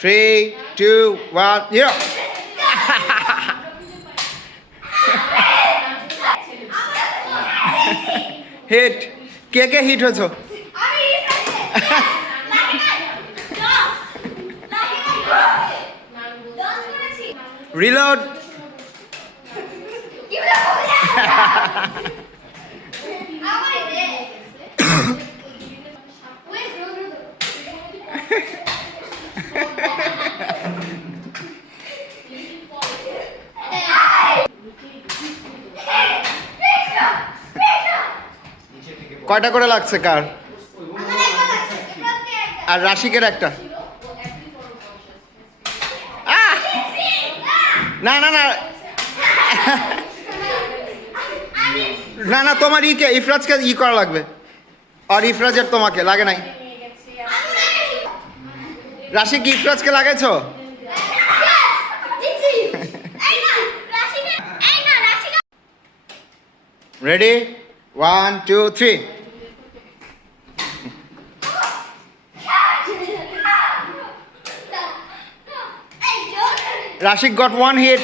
3, 2, 1, 0. Hit. কে কে hit হয়েছো? Reload. কয়টা করে লাগছে কার? আর রাশিকের একটা। না না না না না, তোমার ইকে ইফরাজকে করা লাগবে। আর ইফরাজের তোমাকে লাগে নাই। রাশি কি ইফরাজকে লাগাইছো? Ready, 1, 2, 3. Rashik got 1 hit.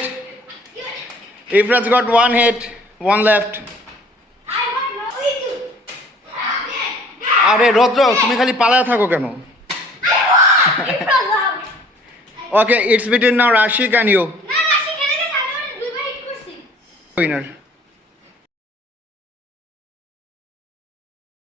Ifraz got 1 hit. 1 left. আরে রৌদ্র, তুমি খালি পালায় থাকো কেন? Okay, it's between now Rashik and you. Winner.